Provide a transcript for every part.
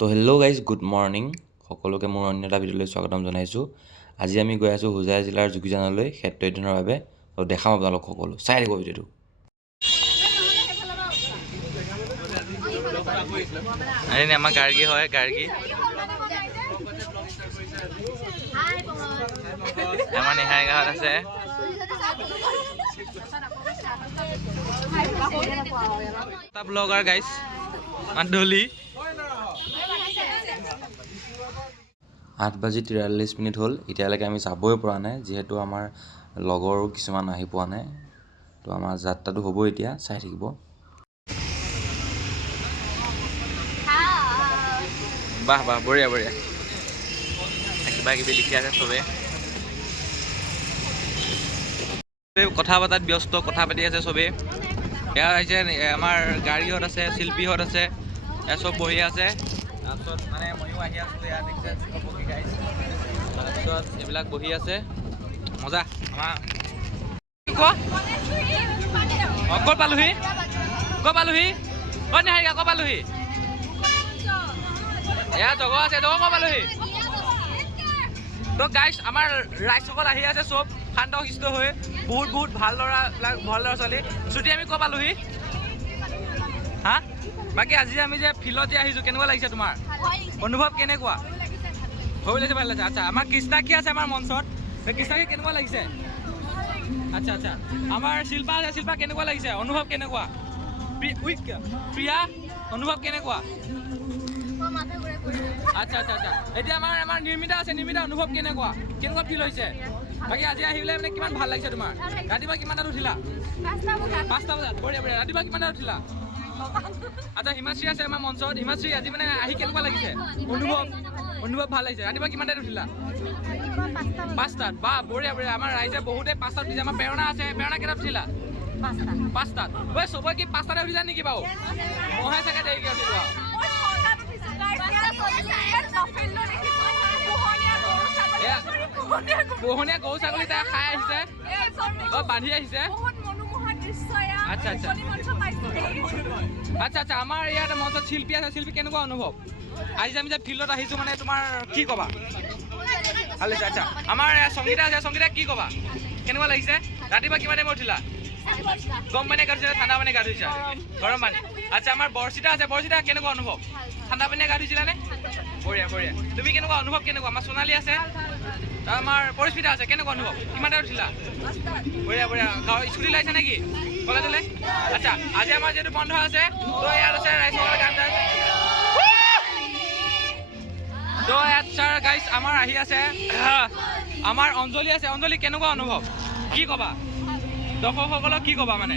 তো hello' guys, good morning. সকলোকে মোৰ অন্য এটা ভিডিঅ'লৈ স্বাগতম জনাইছোঁ। আজি আমি গৈ আছোঁ হোজাই জিলাৰ যোগীজানলৈ ক্ষেত্ৰ অধ্যয়নৰ বাবে। তো দেখাম আপোনালোক সকলো, চাই থাকিব ভিডিঅ'টো। আমাৰ গাৰ্গী হয়, গাৰ্গী আমাৰ নিহাৰী গাঁৱত আছে। ব্লগাৰ গাইজ মাধলি 8:43 হ'ল। এতিয়ালৈকে আমি যাবই পৰা নাই, যিহেতু আমাৰ লগৰো কিছুমান আহি পোৱা নাই। তো আমাৰ যাত্ৰাটো হ'ব এতিয়া, চাই থাকিব। বাহ বাহ, বঢ়িয়া বঢ়িয়া। কিবা কিবি লিখি আছে চবে, কথা পতাত ব্যস্ত, কথা পাতি আছে চবে। এয়া হৈছে আমাৰ গাড়ীহঁত আছে, শিল্পীহঁত আছে, এয়া চব বহি আছে। তাৰপিছত মানে ময়ো আহি আছোঁ, এয়া দেখিছে বহি গাই। তাৰপিছত এইবিলাক বহি আছে, মজা। আমাৰ ক'ত পালোহি, ক'ত পালোহি, ক'ত নিহাৰিকা, ক'ত পালোহি? এয়া জগ আছে, জগ ক'ত পালোহি? তো গাইজ আমাৰ ৰাইজসকল আহি আছে, চব শান্ত শিষ্ট হৈ, বহুত ভাল ল'ৰা ছোৱালী। ছুটি আমি ক'ত পালোহি হা? বাকী আজি আমি যে ফিল্ডত আহিছোঁ, কেনেকুৱা লাগিছে তোমাৰ অনুভৱ, কেনেকুৱা? হৈ লাগিছে, ভাল লাগিছে। আচ্ছা, আমাৰ কৃষ্ণাক্ষী আছে আমাৰ মঞ্চত। কৃষ্ণাক্ষী কেনেকুৱা লাগিছে? আচ্ছা আচ্ছা, আমাৰ শিল্পা আছে, শিল্পা কেনেকুৱা লাগিছে, অনুভৱ কেনেকুৱা? প্ৰিয়া অনুভৱ কেনেকুৱা? আচ্ছা আচ্ছা আচ্ছা, এতিয়া আমাৰ নিৰ্মিতা আছে, নিৰ্মিতা অনুভৱ কেনেকুৱা, কেনেকুৱা ফিল হৈছে? বাকী আজি আহি পেলাই মানে কিমান ভাল লাগিছে তোমাৰ? ৰাতিপুৱা কিমানটাত উঠিলা? 5টা বজাত, বঢ়িয়া বঢ়িয়া। ৰাতিপুৱা কিমানটাত উঠিলা? আচ্ছা, হিমাশ্ৰী আছে আমাৰ মঞ্চত। হিমাশ্ৰী, আজি মানে আহি কেনেকুৱা লাগিছে অনুভৱ ভাল লাগিছে? ৰাতিপুৱা কিমানটাত উঠিলা? 5টাত, বা বঢ়িয়া বঢ়িয়া। আমাৰ ৰাইজে বহুতে 5টাত উঠিছে। আমাৰ প্ৰেৰণা আছে, প্ৰেৰণা কেইটাত উঠিলা? 5টাত। ঐ চবৰে কি 5টাতে উঠিছা নেকি বাৰু? মইহে চাগে দেৰিকৈ উঠিলোঁ। পোহনীয়া গৰু ছাগলী তাই খাই আহিছে, বান্ধি আহিছে। আচ্ছা আচ্ছা আচ্ছা আচ্ছা, আমাৰ ইয়াত মঞ্চত শিল্পী আছে। শিল্পী কেনেকুৱা অনুভৱ? আজি আমি যে ফিল্ডত আহিছোঁ, মানে তোমাৰ কি ক'বা? ভাল লাগিছে। আচ্ছা, আমাৰ সংগীতা আছে, সংগীতা কি ক'বা, কেনেকুৱা লাগিছে? ৰাতিপুৱা কিমান টাইমত উঠিলা? গৰম পানীয়ে গা ধুইছিলা, ঠাণ্ডা পানীয়ে গা ধুইছা? গৰম পানী। আচ্ছা, আমাৰ বৰ্ষিতা আছে, বৰ্ষিতা কেনেকুৱা অনুভৱ? ঠাণ্ডা পানীয়ে গা ধুইছিলানে? বঢ়িয়া বঢ়িয়া। তুমি কেনেকুৱা অনুভৱ কেনেকুৱা? আমাৰ সোণালী আছে, আমাৰ পৰিস্মিতা আছে, কেনেকুৱা অনুভৱ? কিমান টাইমত উঠিলা? বঢ়িয়া বঢ়িয়া। স্কুটি লাইছা নেকি কলেজলৈ? আচ্ছা, আজি আমাৰ যিহেতু বন্ধ আছে, তো ইয়াত আছে ৰাইজসকলে গান গাই। তো ইয়াত ছাৰ গাইজ আমাৰ আহি আছে, আমাৰ অঞ্জলি আছে। অঞ্জলি কেনেকুৱা অনুভৱ, কি ক'বা? দৰ্শকসকলক কি ক'বা, মানে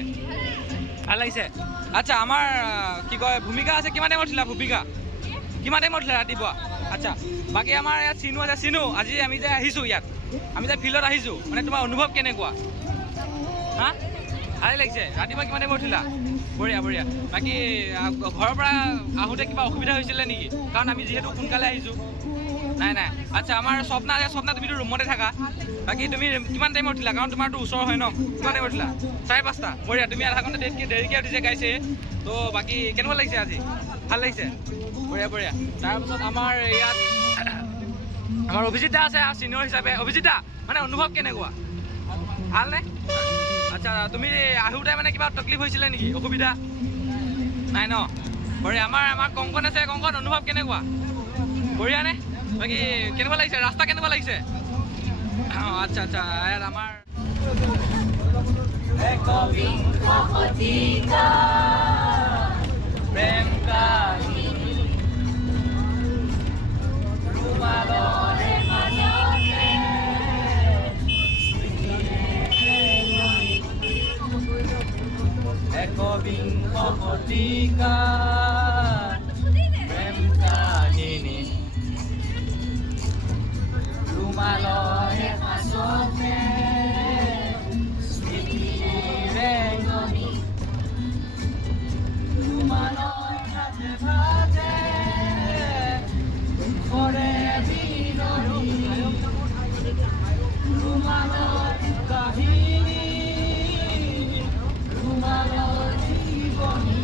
ভাল লাগিছে? আচ্ছা, আমাৰ কি কয় ভূমিকা আছে, কিমান টাইমত উঠিলা? ভূমিকা কিমান টাইমত উঠিলা ৰাতিপুৱা? আচ্ছা, বাকী আমাৰ ইয়াত চিনু আছে। চিনু, আজি আমি যে আহিছোঁ ইয়াত, আমি যে ফিল্ডত আহিছোঁ, মানে তোমাৰ অনুভৱ কেনেকুৱা? হা, ভালেই লাগিছে। ৰাতিপুৱা কিমান টাইমত উঠিলা? বঢ়িয়া বঢ়িয়া। বাকী ঘৰৰ পৰা আহোঁতে কিবা অসুবিধা হৈছিলে নেকি? কাৰণ আমি যিহেতু সোনকালে আহিছোঁ। নাই নাই। আচ্ছা, আমাৰ স্বপ্না আছে। স্বপ্না, তুমিতো ৰুমতে থাকা। বাকী তুমি কিমান টাইমত উঠিলা? কাৰণ তোমাৰতো ওচৰ হয় ন। কিমান টাইমত উঠিলা? 5:30। বঢ়িয়া, তুমি আধা ঘণ্টা দেৰিকৈ উঠিছে গাইছে। তো বাকী কেনেকুৱা লাগিছে আজি? ভাল লাগিছে, বঢ়িয়া বঢ়িয়া। তাৰপিছত আমাৰ ইয়াত আমাৰ অভিজিতা আছে ছিনিয়ৰ হিচাপে। অভিজিতা, মানে অনুভৱ কেনেকুৱা, ভালনে? আচ্ছা, তুমি আহোঁতে মানে কিবা তকলিফ হৈছিলে নেকি, অসুবিধা? নাই ন, বঢ়িয়া। আমাৰ কংকন আছে। কংকন, অনুভৱ কেনেকুৱা? বঢ়িয়া নে? বাকী কেনেকুৱা লাগিছে, ৰাস্তা কেনেকুৱা লাগিছে? অঁ আচ্ছা আচ্ছা, ইয়াত আমাৰ প্ৰেম কাহিনী একবিংশ শতিকাৰ প্ৰেম কাহিনী ৰুমালৰে মাজতে স্মৃতিৰ ৰেঙনি, ৰুমালৰ ভাতে ভাতে কৰে বিননি, ৰুমালৰ কাহিনী, ৰুমালৰ জীৱনী।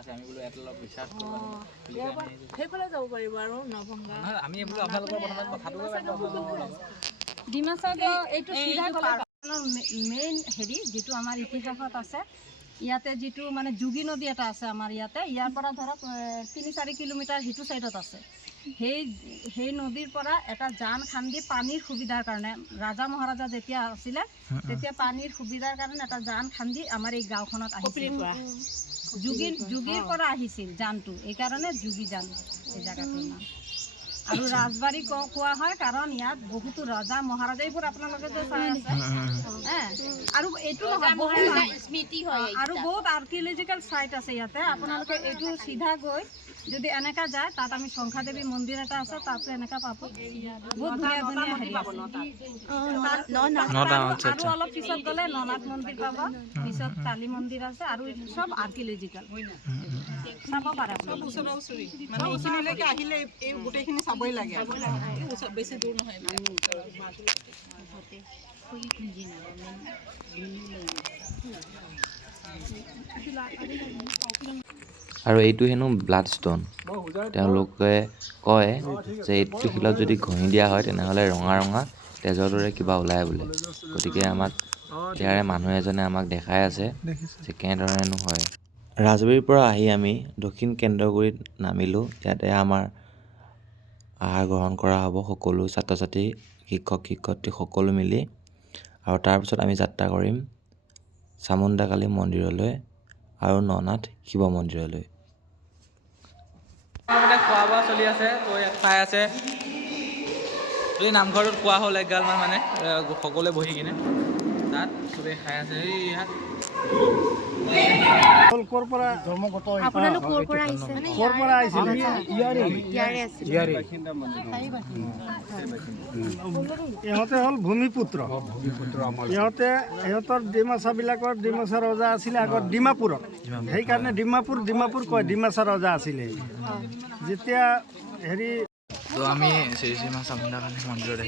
আছে আমি বোলো ইয়াত অলপ ৰিচাৰ্চ কৰোঁ সেইফালে যাব পাৰিব আৰু নভংগা আমি বোলো আপোনালোকৰ প্ৰথমে কথাটো ডিমাছাত এইটো চিধা মেইন হেৰি যিটো আমাৰ ইতিহাসত আছে ইয়াতে যিটো মানে যোগী নদী এটা আছে আমাৰ ইয়াতে ইয়াৰ পৰা ধৰক 3-4 কিলোমিটাৰ সিটো চাইডত আছে সেই নদীৰ পৰা এটা জান খান্দি পানীৰ সুবিধাৰ কাৰণে ৰাজা মহাৰাজা যেতিয়া আছিলে তেতিয়া পানীৰ সুবিধাৰ কাৰণে এটা জান খান্দি আমাৰ এই গাঁওখনত আহিছিল যোগীৰ পৰা আহিছিল জানটো এইকাৰণে যোগী জান এই জাগাটোৰ নাম আৰু ৰাজবাৰী কোৱা হয় কাৰণ ইয়াত বহুতো ৰজা মহাৰাজা এইবোৰ আপোনালোকে যে চাই আছে আৰু এইটো স্মৃতি হয় আৰু বহুত আৰ্কিঅলজিকেল সাইট আছে ইয়াতে আপোনালোকে এইটো সিধা গৈ যদি এনেকা যায় তাত আমি সংখ্যাদেৱী মন্দিৰ এটা আছে তাতে এনেকা পাব বহুত ধুনীয়া ধুনীয়া হেৰি আছে আৰু অলপ পিছত গ'লে ননাথ মন্দিৰ পাব পিছত কালী মন্দিৰ আছে আৰু সব আৰ্কিঅলজিকেল চাব পাৰে মানে এইখিনিলৈকে আহিলে এই গোটেইখিনি চাবই লাগে বেছি দূৰ নহয় আৰু এইটো হেনো ব্লাড ষ্টোন তেওঁলোকে কয় যে এইটো শিলত যদি ঘঁহি দিয়া হয় তেনেহ'লে ৰঙা ৰঙা তেজৰ দৰে কিবা ওলায় বোলে গতিকে আমাক ইয়াৰে মানুহ এজনে আমাক দেখাই আছে যে কেনেধৰণেনো হয় ৰাজবাৰীৰ পৰা আহি আমি দক্ষিণ কেন্দ্ৰগুৰিত নামিলোঁ ইয়াতে আমাৰ আহাৰ গ্ৰহণ কৰা হ'ব সকলো ছাত্ৰ ছাত্ৰী শিক্ষক শিক্ষয়িত্ৰী সকলো মিলি আৰু তাৰপিছত আমি যাত্ৰা কৰিম চামুণ্ডাকালী মন্দিৰলৈ আৰু ননাথ শিৱ মন্দিৰলৈ মানে খোৱা বোৱা চলি আছে তো ইয়াত খাই আছে এই নামঘৰটোত খোৱা হ'ল এগালমান মানে সকলোৱে বহি কিনে তাত চবেই খাই আছে এই ইয়াত ইহঁতে হ'ল ভূমিপুত্ৰ ইহঁতৰ ডিমাচাবিলাকৰ ডিমাচা ৰজা আছিলে আগত ডিমাপুৰত সেইকাৰণে ডিমাপুৰ কয় ডিমাচা ৰজা আছিলে যেতিয়া হেৰি তো আমি শ্ৰী শ্ৰী মা চামুণ্ডাকালী মন্দিৰত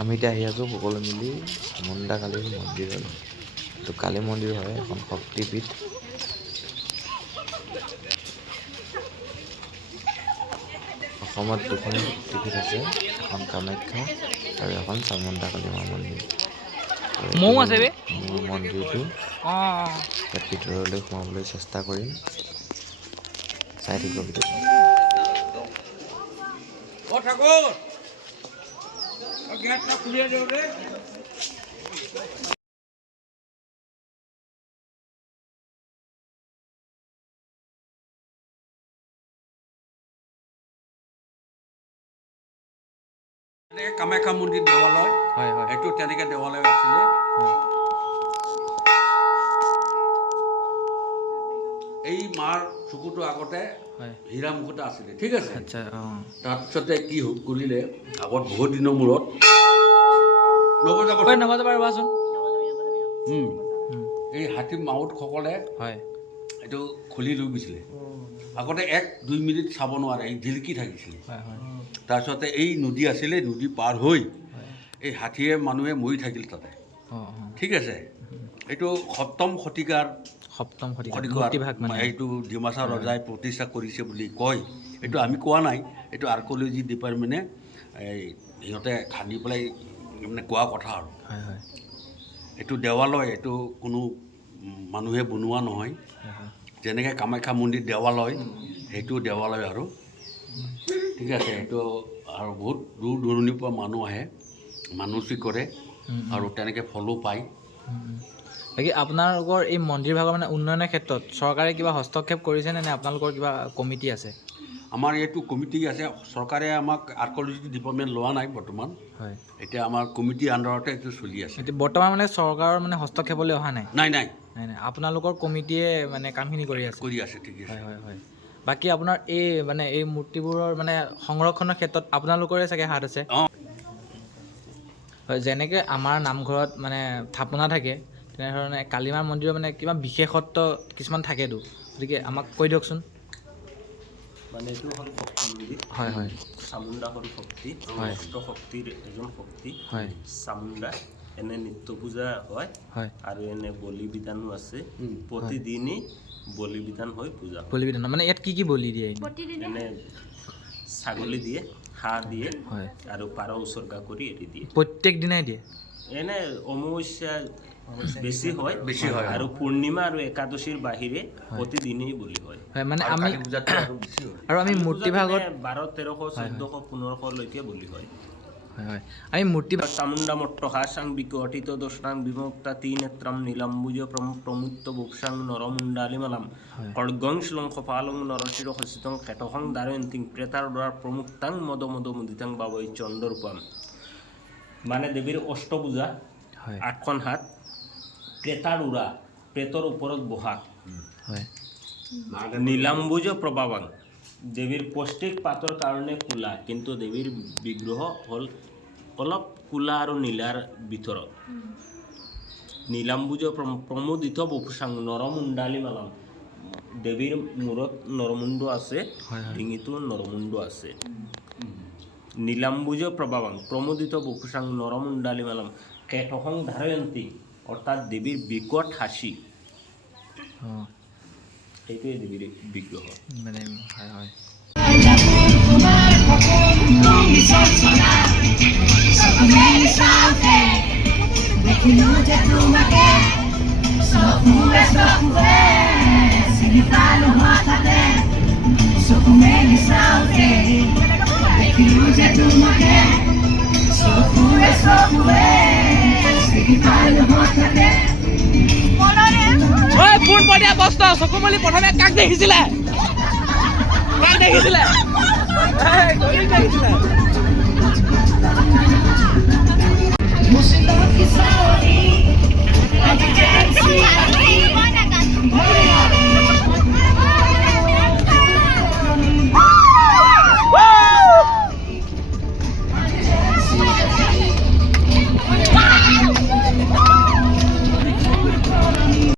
আমি এতিয়া আহি আছোঁ সকলো মিলি চামুণ্ডাকালীৰ মন্দিৰলৈ এইটো কালী মন্দিৰ হয় এখন শক্তিপীঠ অসমত দুখন শক্তিপীঠ আছে এখন কামাখ্যা আৰু এখন চামুণ্ডাকালী মা মন্দিৰ মৌ আছে বে মোৰ মন্দিৰটো ইয়াত ভিতৰলৈ সোমাবলৈ চেষ্টা কৰিম চাই থাকিব ভিতৰত কামাখ্যা মন্দিৰ দেৱালয় হয় হয় এইটো তেনেকৈ দেৱালয় আছিলে এই মাৰ চকুটো আগতে হীৰা মুকুতা আছিলে ঠিক আছে আচ্ছা তাৰপিছতে কি কৰিলে আগত বহুত দিনৰ মূৰত নবজাব পাৰিবাচোন এই হাতী মাউতসকলে হয় এইটো খুলি লৈ গৈছিলে আগতে 1-2 মিনিট চাব নোৱাৰে এই জিলিকি থাকিছিলে হয় হয় তাৰপিছতে এই নদী আছিলে নদী পাৰ হৈ এই হাতীয়ে মানুহে মৰি থাকিল তাতে ঠিক আছে এইটো সপ্তম শতিকাৰ এইটো ডিমাচা ৰজাই প্ৰতিষ্ঠা কৰিছে বুলি কয় এইটো আমি কোৱা নাই এইটো আৰ্কিঅলজি ডিপাৰ্টমেণ্টে এই সিহঁতে খান্দি পেলাই মানে কোৱা কথা আৰু এইটো দেৱালয় এইটো কোনো মানুহে বনোৱা নহয় যেনেকৈ কামাখ্যা মন্দিৰ দেৱালয় সেইটো দেৱালয় আৰু ঠিক আছে এইটো আৰু বহুত দূৰ দূৰণিৰ পৰা মানুহ আহে মানসিক কৰে আৰু তেনেকৈ ফলো পায় বাকী আপোনালোকৰ এই মন্দিৰ ভাগৰ মানে উন্নয়নৰ ক্ষেত্ৰত চৰকাৰে কিবা হস্তক্ষেপ কৰিছেনে নে আপোনালোকৰ কিবা কমিটি আছে আমাৰ এইটো কমিটি আছে চৰকাৰে আমাক আৰ্কিঅলজি ডিপাৰ্টমেণ্ট লোৱা নাই বৰ্তমান হয় এতিয়া আমাৰ কমিটি আণ্ডাৰতে এইটো চলি আছে এতিয়া বৰ্তমান মানে চৰকাৰৰ মানে হস্তক্ষেপলৈ অহা নাই নাই নাই নাই নাই আপোনালোকৰ কমিটিয়ে মানে কামখিনি কৰি আছে ঠিক আছে হয় হয় হয় বাকী আপোনাৰ এই মানে এই মূৰ্তিবোৰৰ মানে সংৰক্ষণৰ ক্ষেত্ৰত আপোনালোকৰে চাগে হাত আছে হয় যেনেকৈ আমাৰ নামঘৰত মানে থাপনা থাকে তেনেধৰণে কালীমাৰ মন্দিৰৰ মানে কিবা বিশেষত্ব কিছুমান থাকেতো, গতিকে আমাক কৈ দিয়কচোন। মানে এইটো হ'ল শক্তি মন্দিৰ। হয় হয় চামুণ্ডা হ'ল শক্তি, হয়। অষ্ট শক্তিৰ এজন শক্তি হয় চামুণ্ডা। এনে নিত্য পূজা হয় হয় আৰু এনে বলি বিধানো আছে। প্ৰতিদিনেই বলি বিধান হৈ পূজা হয়। বলি বিধান মানে ইয়াত কি কি বলি দিয়ে এনে? এনে ছাগলী দিয়ে, হাঁহ দিয়ে হয় আৰু পাৰ উচৰ্গা কৰি এৰি দিয়ে। প্ৰত্যেক দিনাই দিয়ে? এনে অমাৱস্যা বেছি হয় বেছি হয়। আৰু পূৰ্ণিমা আৰু একাদশীৰ বাহিৰে প্ৰতিদিনেই বলি হয়। হয় মানে আৰু আমি কালী পূজাততো আৰু বেছি হয়। আৰু আমি মূৰ্তিভাগত 1200, 1300, 1400 লৈকে বলি হয়। হয় হয় আমি মূৰ্তি চামুণ্ডা মট্টহাসাং বিকটিত দশনাং বিমুক্তা তিনেত্রাম নীলাম্বুজ প্রমুক্ত বুকসাং নরমুণ্ডালিমালাম খড়গং শ্লংখ পালং নরশির হসিতং খেটহং দারয়ন্তিং প্রেতার দ্বারা প্রমুক্তাং মদ মদ মুদিতাং বাবৈ চন্দ্ররূপাম। মানে দেৱীৰ অষ্টপূজা, হয় 8খন হাত, প্ৰেতাৰ উৰা, প্ৰেতৰ ওপৰত বহা, হয় নীলাম্বুজ প্ৰভাৱাং। দেৱীৰ পৌষ্টিক পাতৰ কাৰণে ক'লা, কিন্তু দেৱীৰ বিগ্ৰহ হ'ল অলপ ক'লা আৰু নীলাৰ ভিতৰত। নীলাম্বুজ প্ৰমোদিত বপুসাং নৰমুণ্ডালী মালাম। দেৱীৰ মূৰত নৰমুণ্ড আছে, ডিঙিটো নৰমুণ্ড আছে। নীলাম্বুজ প্ৰভাৱাং প্ৰমোদিত বপুসাং নৰমুণ্ডালী মালাম কেটহং ধাৰয়ন্তী, অৰ্থাৎ দেৱীৰ বিকট হাসি। অঁ সেইটোৱে দেৱীৰ বিগ্ৰহ। মানে হয় হয় পোনপটীয়া প্ৰশ্ন, চকু মেলি প্ৰথমে কাক দেখিছিলে? কাক দেখিছিলে?